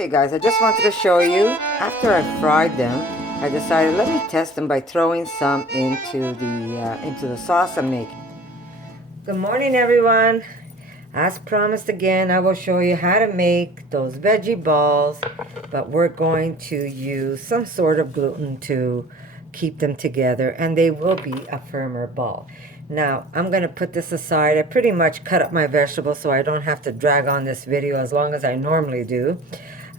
Okay guys, I just wanted to show you, after I fried them, I decided let me test them by throwing some into the sauce I'm making. Good morning everyone. As promised again, I will show you how to make those veggie balls, but we're going to use some sort of gluten to keep them together and they will be a firmer ball. Now, I'm going to put this aside. I pretty much cut up my vegetables so I don't have to drag on this video as long as I normally do.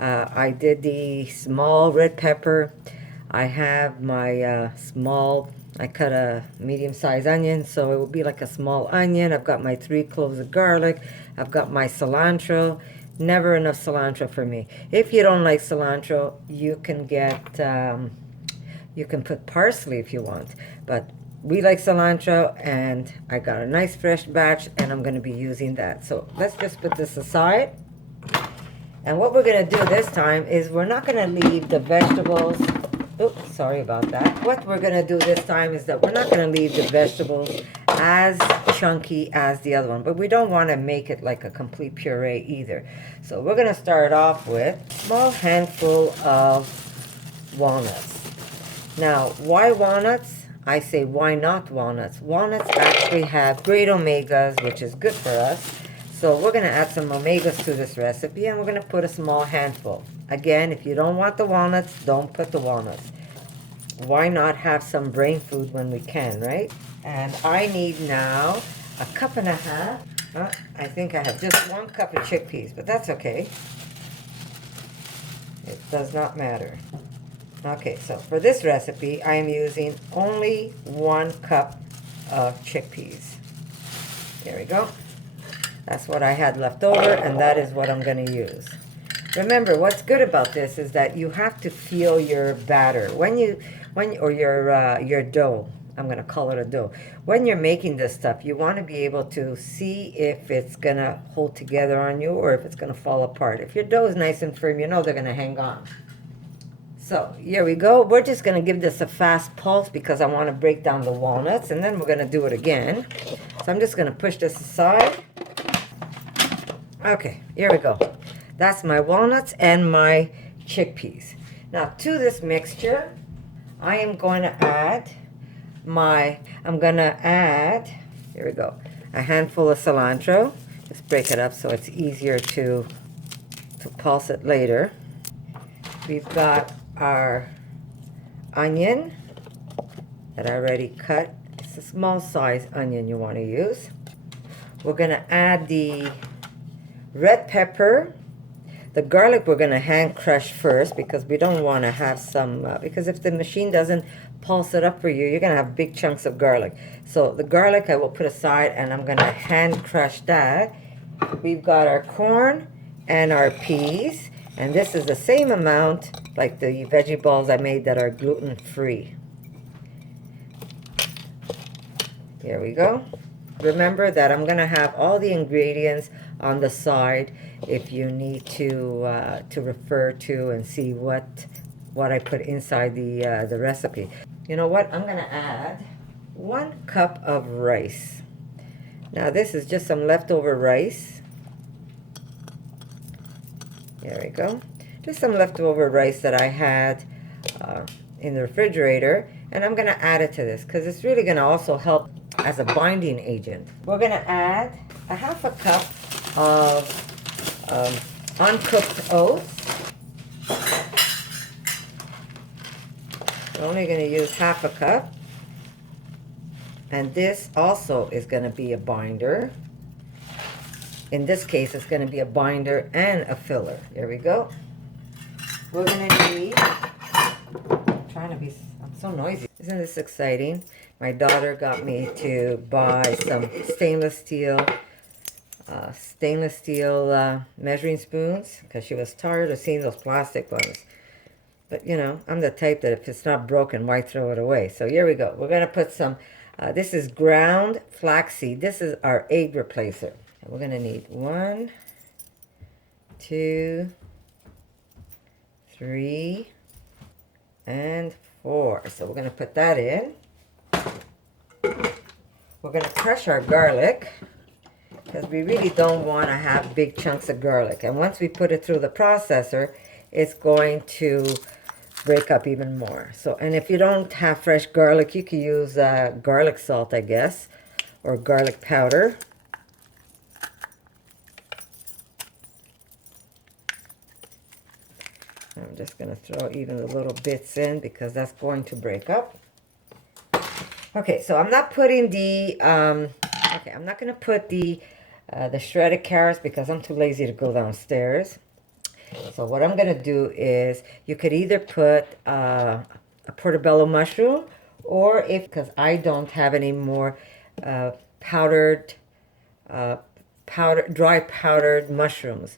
I did the small red pepper. I have my I cut a medium-sized onion, so it will be like a small onion. I've got my 3 cloves of garlic. I've got my cilantro. Never enough cilantro for me. If you don't like cilantro, you can get, you can put parsley if you want. But we like cilantro, and I got a nice fresh batch, and I'm going to be using that. So let's just put this aside. And what we're going to do this time is we're not going to leave the vegetables. Oops, sorry about that. What we're going to do this time is that we're not going to leave the vegetables as chunky as the other one. But we don't want to make it like a complete puree either. So we're going to start off with a small handful of walnuts. Now, why walnuts? I say why not walnuts? Walnuts actually have great omegas, which is good for us. So we're going to add some omegas to this recipe, and we're going to put a small handful. Again, if you don't want the walnuts, don't put the walnuts. Why not have some brain food when we can, right? And I need now a cup and a half. I think I have just 1 cup of chickpeas, but that's okay. It does not matter. Okay, so for this recipe, I am using only 1 cup of chickpeas. There we go. That's what I had left over, and that is what I'm going to use. Remember, what's good about this is that you have to feel your batter or your dough. I'm going to call it a dough. When you're making this stuff, you want to be able to see if it's going to hold together on you or if it's going to fall apart. If your dough is nice and firm, you know they're going to hang on. So here we go. We're just going to give this a fast pulse because I want to break down the walnuts, and then we're going to do it again. So I'm just going to push this aside. Okay, here we go. That's my walnuts and my chickpeas. Now to this mixture, I am going to add here we go, a handful of cilantro. Just break it up so it's easier to pulse it later. We've got our onion that I already cut. It's a small size onion you want to use. We're going to add the red pepper. The garlic we're going to hand crush first because we don't want to have some, because if the machine doesn't pulse it up for you, you're going to have big chunks of garlic. So the garlic I will put aside, and I'm going to hand crush that. We've got our corn and our peas, and this is the same amount like the veggie balls I made that are gluten-free. Here we go. Remember that I'm going to have all the ingredients on the side if you need to refer to and see what I put inside the recipe. You know what? I'm going to add 1 cup of rice. Now this is just some leftover rice. There we go. Just some leftover rice that I had in the refrigerator, and I'm going to add it to this because it's really going to also help as a binding agent. We're going to add a half a cup of uncooked oats. We're only going to use half a cup. And this also is going to be a binder. In this case, it's going to be a binder and a filler. There we go. We're going to need, I'm so noisy. Isn't this exciting? My daughter got me to buy some stainless steel measuring spoons because she was tired of seeing those plastic ones. But you know, I'm the type that if it's not broken, why throw it away? So here we go. We're going to put some, this is ground flaxseed. This is our egg replacer. We're going to need 1, 2, 3, and 4. So we're going to put that in. We're going to crush our garlic because we really don't want to have big chunks of garlic. And once we put it through the processor, it's going to break up even more. So, and if you don't have fresh garlic, you can use garlic salt, I guess, or garlic powder. I'm just going to throw even the little bits in because that's going to break up. Okay, so I'm not putting the, I'm not going to put the shredded carrots because I'm too lazy to go downstairs. So what I'm going to do is, you could either put a portobello mushroom, or because I don't have any more dry powdered mushrooms,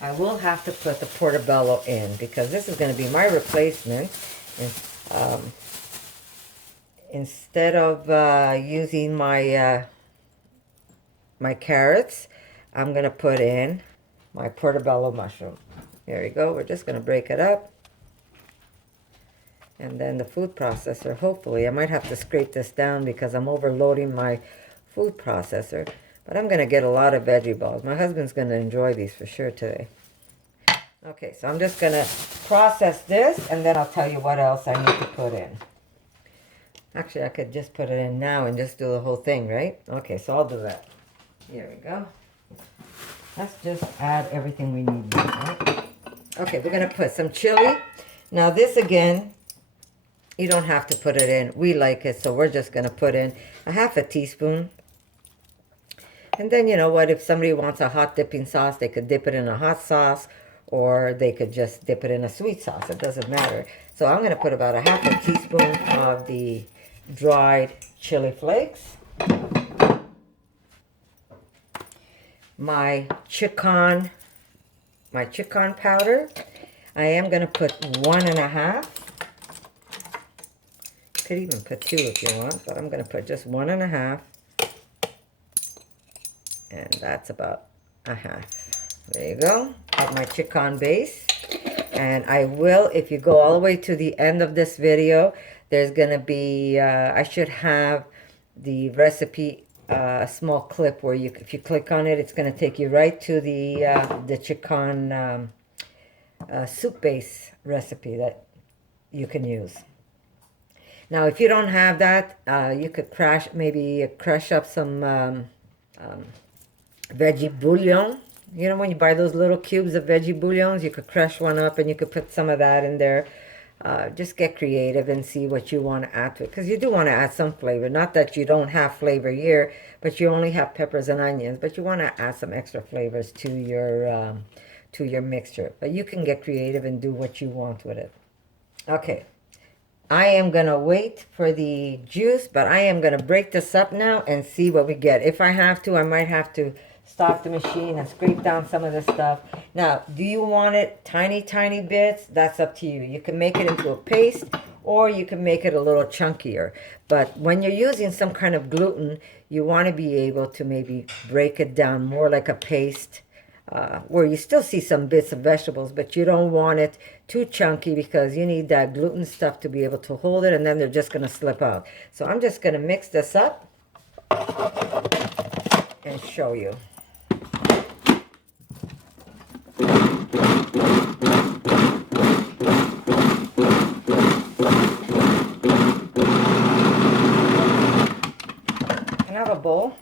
I will have to put the portobello in because this is going to be my replacement. And, instead of using my my carrots, I'm going to put in my portobello mushroom. There you go. We're just going to break it up. And then the food processor, hopefully, I might have to scrape this down because I'm overloading my food processor. But I'm going to get a lot of veggie balls. My husband's going to enjoy these for sure today. Okay, so I'm just going to process this, and then I'll tell you what else I need to put in. Actually, I could just put it in now and just do the whole thing, right? Okay, so I'll do that. Here we go. Let's just add everything we need now, right? Okay, we're going to put some chili. Now this, again, you don't have to put it in. We like it, so we're just going to put in a half a teaspoon. And then, you know what, if somebody wants a hot dipping sauce, they could dip it in a hot sauce, or they could just dip it in a sweet sauce. It doesn't matter. So I'm going to put about a half a teaspoon of the dried chili flakes. My chicken powder, I am going to put 1.5. Could even put 2 if you want, but I'm going to put just 1.5. And that's about a half. There you go. Have my chicken base. And I will, if you go all the way to the end of this video, there's going to be, I should have the recipe, a small clip where you, if you click on it, it's going to take you right to the chicken soup base recipe that you can use. Now, if you don't have that, you could crush up some veggie bouillon. You know, when you buy those little cubes of veggie bouillons, you could crush one up and you could put some of that in there. Just get creative and see what you want to add to it, because you do want to add some flavor. Not that you don't have flavor here, but you only have peppers and onions, but you want to add some extra flavors to your mixture. But you can get creative and do what you want with it. Okay, I am going to wait for the juice, but I am going to break this up now and see what we get. If I have to, I might have to stop the machine and scrape down some of this stuff. Now, do you want it tiny, tiny bits? That's up to you. You can make it into a paste, or you can make it a little chunkier. But when you're using some kind of gluten, you want to be able to maybe break it down more like a paste, where you still see some bits of vegetables, but you don't want it too chunky because you need that gluten stuff to be able to hold it, and then they're just going to slip out. So I'm just going to mix this up and show you. Can I have a bowl?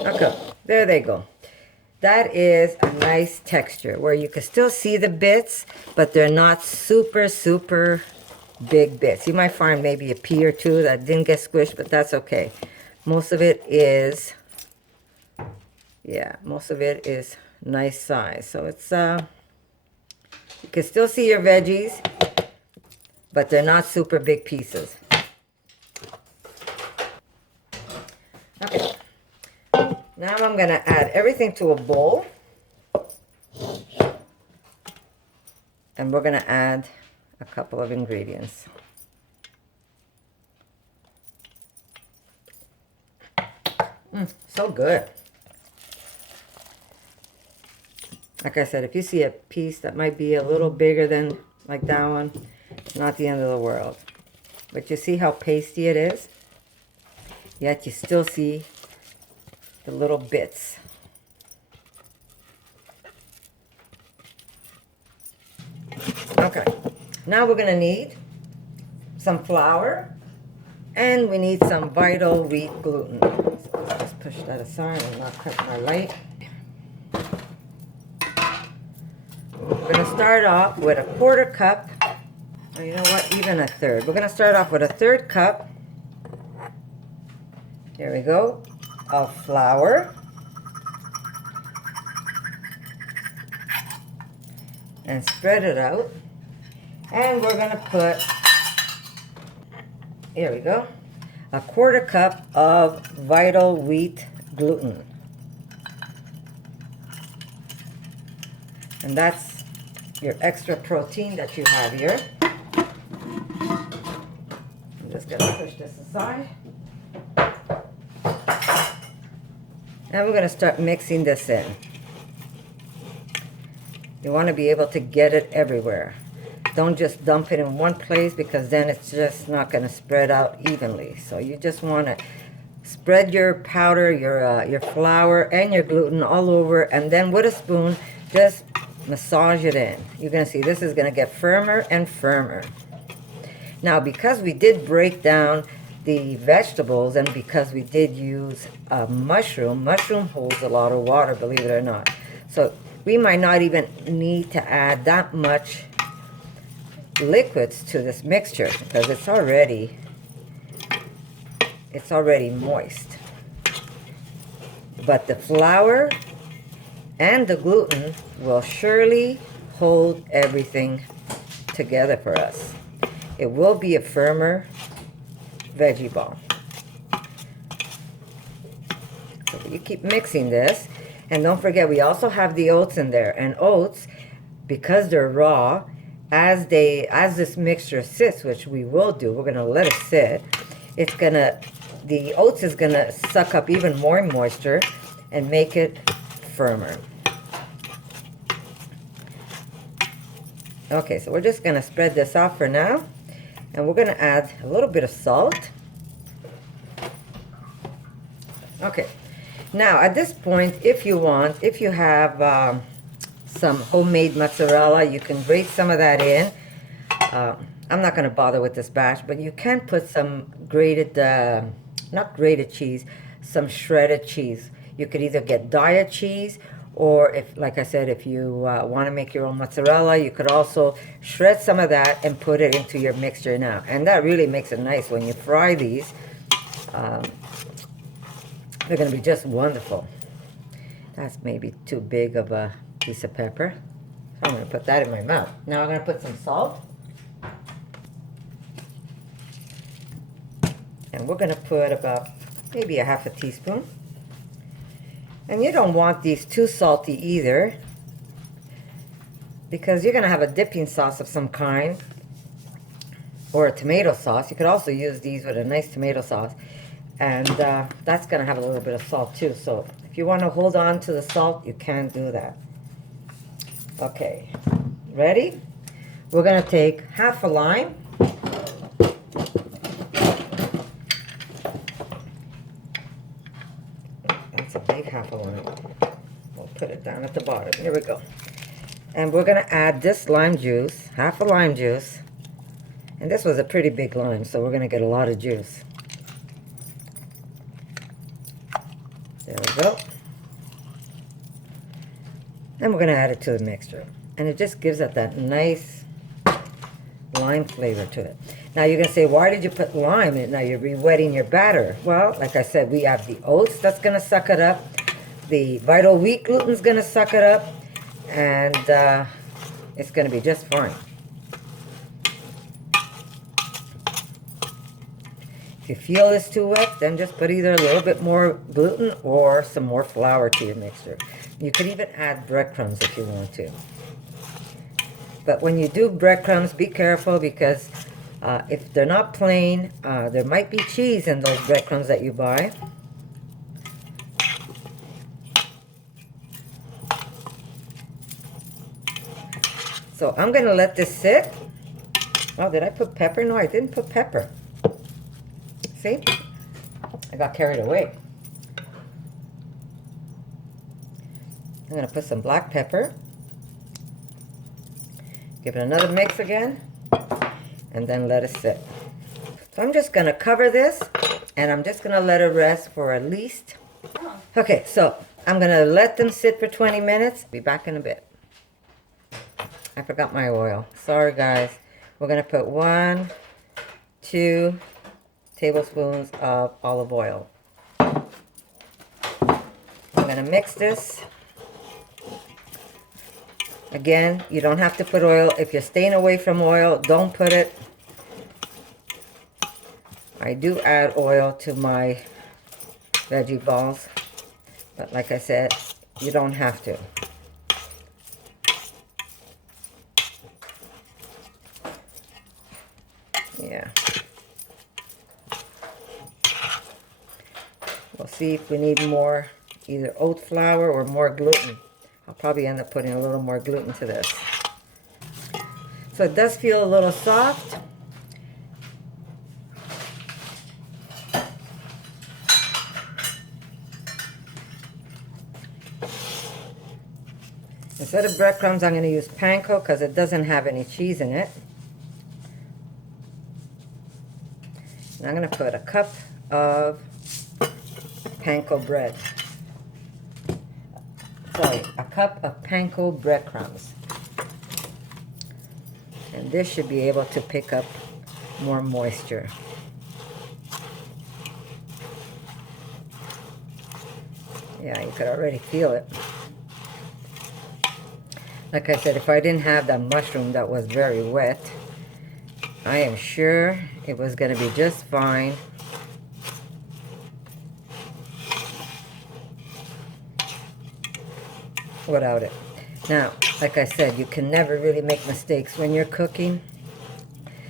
Okay, there they go. That is a nice texture where you can still see the bits, but they're not super, super big bits. You might find maybe a pea or two that didn't get squished, but that's okay. Most of it is, yeah, most of it is nice size. So it's, you can still see your veggies, but they're not super big pieces. Okay. Now I'm going to add everything to a bowl. And we're going to add a couple of ingredients. So good. Like I said, if you see a piece that might be a little bigger than like that one, it's not the end of the world. But you see how pasty it is? Yet you still see the little bits. Okay, now we're gonna need some flour, and we need some vital wheat gluten. So let's just push that aside and not cut my light. We're gonna start off with a 1/4 cup, or you know what, even a 1/3. We're gonna start off with a 1/3 cup, here we go, of flour. And spread it out. And we're gonna put, here we go, a 1/4 cup of vital wheat gluten. And that's your extra protein that you have here. I'm just gonna push this aside. And we're gonna start mixing this in. You want to be able to get it everywhere. Don't just dump it in one place, because then it's just not going to spread out evenly. So you just want to spread your powder, your flour, and your gluten all over, and then with a spoon, just massage it in. You're going to see this is going to get firmer and firmer. Now, because we did break down the vegetables, and because we did use mushroom holds a lot of water, believe it or not. So we might not even need to add that much liquids to this mixture, because it's already moist. But the flour and the gluten will surely hold everything together for us. It will be a firmer veggie ball. So you keep mixing this. And don't forget, we also have the oats in there. And oats, because they're raw, as this mixture sits, which we will do, we're gonna let it sit, the oats is gonna suck up even more moisture and make it firmer. Okay, so we're just gonna spread this out for now. And we're gonna add a little bit of salt. Okay. Now, at this point, if you have some homemade mozzarella, you can grate some of that in. I'm not going to bother with this batch, but you can put some grated, not grated cheese, some shredded cheese. You could either get diet cheese, or if, like I said, if you want to make your own mozzarella, you could also shred some of that and put it into your mixture now. And that really makes it nice when you fry these. They're going to be just wonderful. That's maybe too big of a piece of pepper. So I'm going to put that in my mouth. Now I'm going to put some salt. And we're going to put about maybe a 1/2 teaspoon. And you don't want these too salty either, because you're going to have a dipping sauce of some kind, or a tomato sauce. You could also use these with a nice tomato sauce. And that's going to have a little bit of salt too. So if you want to hold on to the salt, you can do that. Okay, ready? We're going to take 1/2 lime. That's a big 1/2 lime. We'll put it down at the bottom. Here we go. And we're going to add this lime juice, 1/2 lime juice. And this was a pretty big lime, so we're going to get a lot of juice. There we go. And we're going to add it to the mixture. And it just gives it that nice lime flavor to it. Now you're going to say, why did you put lime in it? Now you're re-wetting your batter. Well, like I said, we have the oats that's going to suck it up. The vital wheat gluten is going to suck it up. And it's going to be just fine. If you feel it's too wet, then just put either a little bit more gluten or some more flour to your mixture. You could even add breadcrumbs if you want to. But when you do breadcrumbs, be careful, because if they're not plain, there might be cheese in those breadcrumbs that you buy. So I'm going to let this sit. Oh, did I put pepper? No, I didn't put pepper. See? I got carried away. I'm going to put some black pepper. Give it another mix again, and then let it sit. So I'm just gonna cover this, and I'm just gonna let it rest for at least, okay, so I'm gonna let them sit for 20 minutes. Be back in a bit. I forgot my oil. Sorry guys. We're gonna put 2 tablespoons of olive oil. I'm gonna mix this. Again, you don't have to put oil. If you're staying away from oil, don't put it. I do add oil to my veggie balls, but like I said, you don't have to. Yeah. We'll see if we need more, either oat flour or more gluten. I'll probably end up putting a little more gluten to this. So it does feel a little soft. Instead of breadcrumbs, I'm going to use panko because it doesn't have any cheese in it. And I'm going to put a cup of panko bread. Sorry, a cup of panko breadcrumbs. And this should be able to pick up more moisture. Yeah, you could already feel it. Like I said, if I didn't have that mushroom that was very wet, I am sure it was going to be just fine. Without it. Now, like I said, you can never really make mistakes when you're cooking.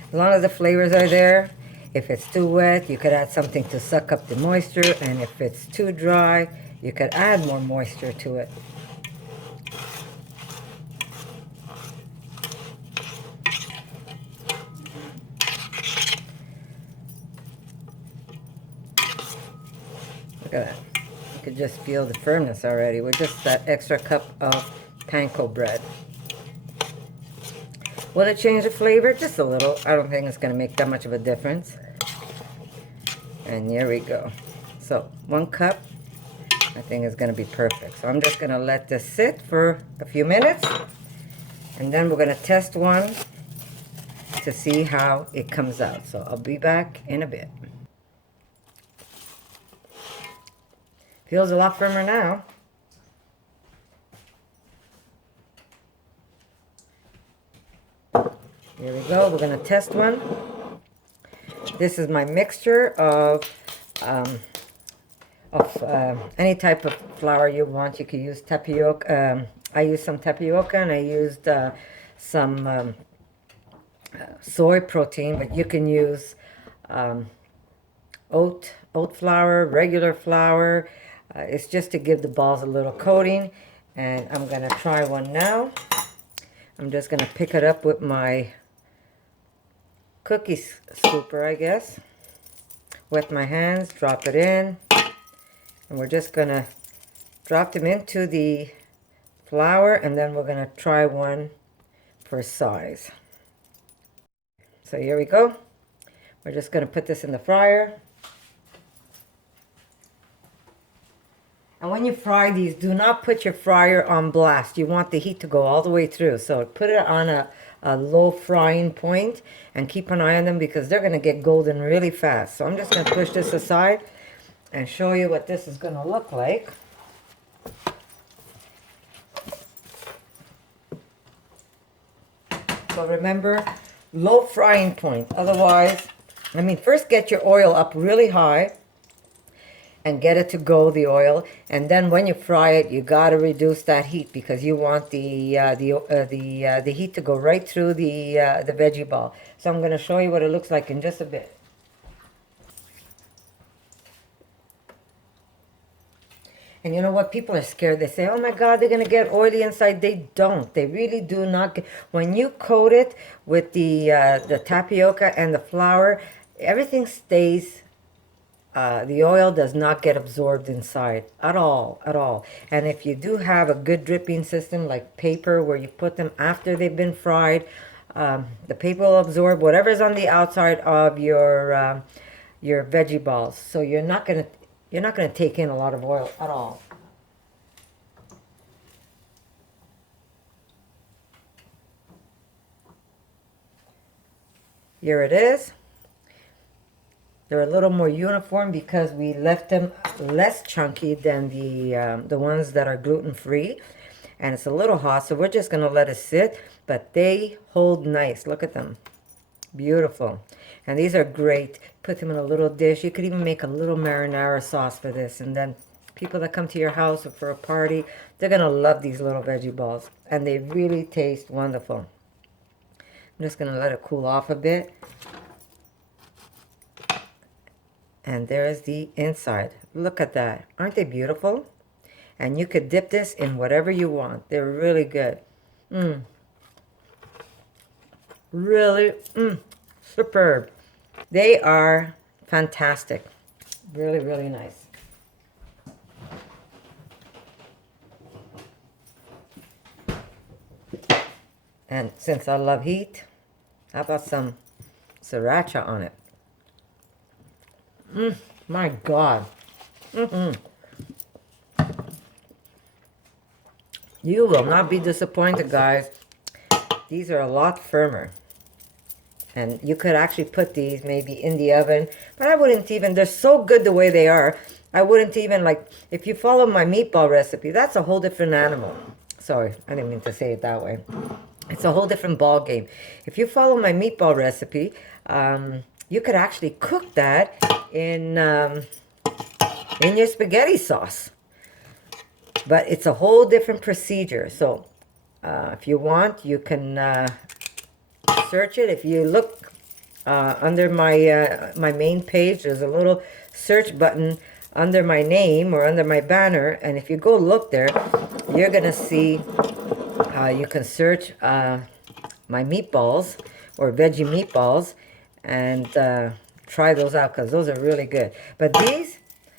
As long as the flavors are there. If it's too wet, you could add something to suck up the moisture, and if it's too dry, you could add more moisture to it. Look at that. You could just feel the firmness already with just that extra cup of panko bread. Will it change the flavor? Just a little. I don't think it's going to make that much of a difference. And here we go. So 1 cup, I think is going to be perfect. So I'm just going to let this sit for a few minutes. And then we're going to test one to see how it comes out. So I'll be back in a bit. Feels a lot firmer now. Here we go. We're going to test one. This is my mixture of any type of flour you want. You could use tapioca. I used some tapioca, and I used some soy protein, but you can use oat flour, regular flour. It's just to give the balls a little coating. And I'm going to try one now. I'm just going to pick it up with my cookie scooper, I guess. Wet my hands, drop it in. And we're just going to drop them into the flour, and then we're going to try one for size. So here we go. We're just going to put this in the fryer. And when you fry these, do not put your fryer on blast. You want the heat to go all the way through. So put it on a low frying point and keep an eye on them because they're going to get golden really fast. So I'm just going to push this aside and show you what this is going to look like. So remember, low frying point. Otherwise, first get your oil up really high and get it to go, the oil, and then when you fry it, you got to reduce that heat because you want the heat to go right through the veggie ball. So I'm going to show you what it looks like in just a bit. And you know what? People are scared. They say, oh my God, they're going to get oily inside. They don't. They really do not. When you coat it with the tapioca and the flour, everything stays the oil does not get absorbed inside at all, at all. And if you do have a good dripping system like paper where you put them after they've been fried, the paper will absorb whatever's on the outside of your veggie balls. So you're not gonna take in a lot of oil at all. Here it is. They're a little more uniform because we left them less chunky than the ones that are gluten-free. And it's a little hot, so we're just going to let it sit. But they hold nice. Look at them. Beautiful. And these are great. Put them in a little dish. You could even make a little marinara sauce for this. And then people that come to your house or for a party, they're going to love these little veggie balls. And they really taste wonderful. I'm just going to let it cool off a bit. And there's the inside. Look at that. Aren't they beautiful? And you could dip this in whatever you want. They're really good. Really, superb. They are fantastic. Really, really nice. And since I love heat, how about some sriracha on it? My God. You will not be disappointed, guys. These are a lot firmer. And you could actually put these maybe in the oven. But I wouldn't even, they're so good the way they are. I wouldn't even, like, if you follow my meatball recipe, that's a whole different animal. Sorry, I didn't mean to say it that way. It's a whole different ball game. If you follow my meatball recipe, you could actually cook that in your spaghetti sauce. But it's a whole different procedure. So if you want, you can search it. If you look under my my main page, there's a little search button under my name or under my banner. And if you go look there, you're going to see you can search my meatballs or veggie meatballs and try those out because those are really good. But these,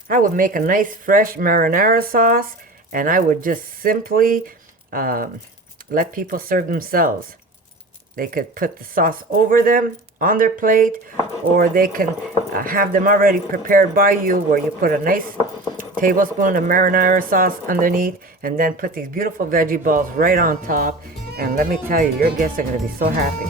I would make a nice fresh marinara sauce and I would just simply let people serve themselves. They could put the sauce over them on their plate, or they can have them already prepared by you where you put a nice tablespoon of marinara sauce underneath and then put these beautiful veggie balls right on top. And let me tell you, your guests are going to be so happy.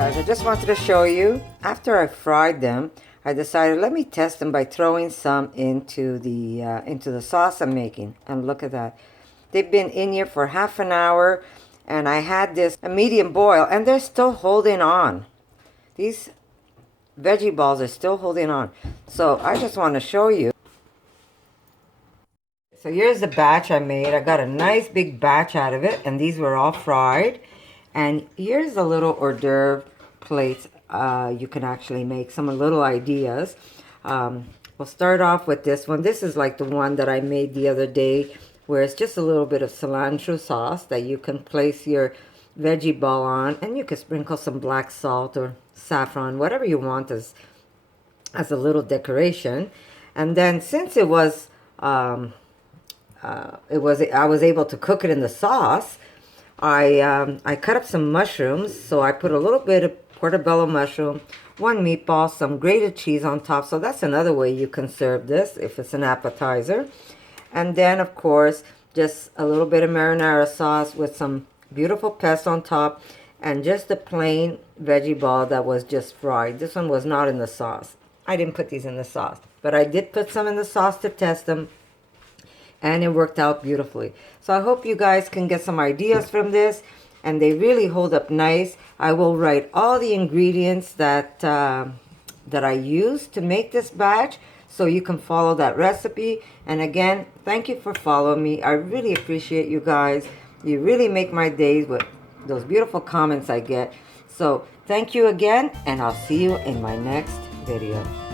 I just wanted to show you, after I fried them, I decided let me test them by throwing some into the sauce I'm making. And look at that. They've been in here for half an hour and I had this a medium boil and they're still holding on. These veggie balls are still holding on. So I just want to show you. So here's the batch I made. I got a nice big batch out of it and these were all fried. And here's a little hors d'oeuvre plates. You can actually make some little ideas. We'll start off with this one. This is like the one that I made the other day, where it's just a little bit of cilantro sauce that you can place your veggie ball on, and you can sprinkle some black salt or saffron, whatever you want as a little decoration. And then since I was able to cook it in the sauce, I cut up some mushrooms. So I put a little bit of portobello mushroom, one meatball, some grated cheese on top. So that's another way you can serve this if it's an appetizer. And then, of course, just a little bit of marinara sauce with some beautiful pesto on top and just a plain veggie ball that was just fried. This one was not in the sauce. I didn't put these in the sauce, but I did put some in the sauce to test them. And it worked out beautifully. So I hope you guys can get some ideas from this. And they really hold up nice. I will write all the ingredients that I used to make this batch, so you can follow that recipe. And again, thank you for following me. I really appreciate you guys. You really make my days with those beautiful comments I get. So thank you again, and I'll see you in my next video.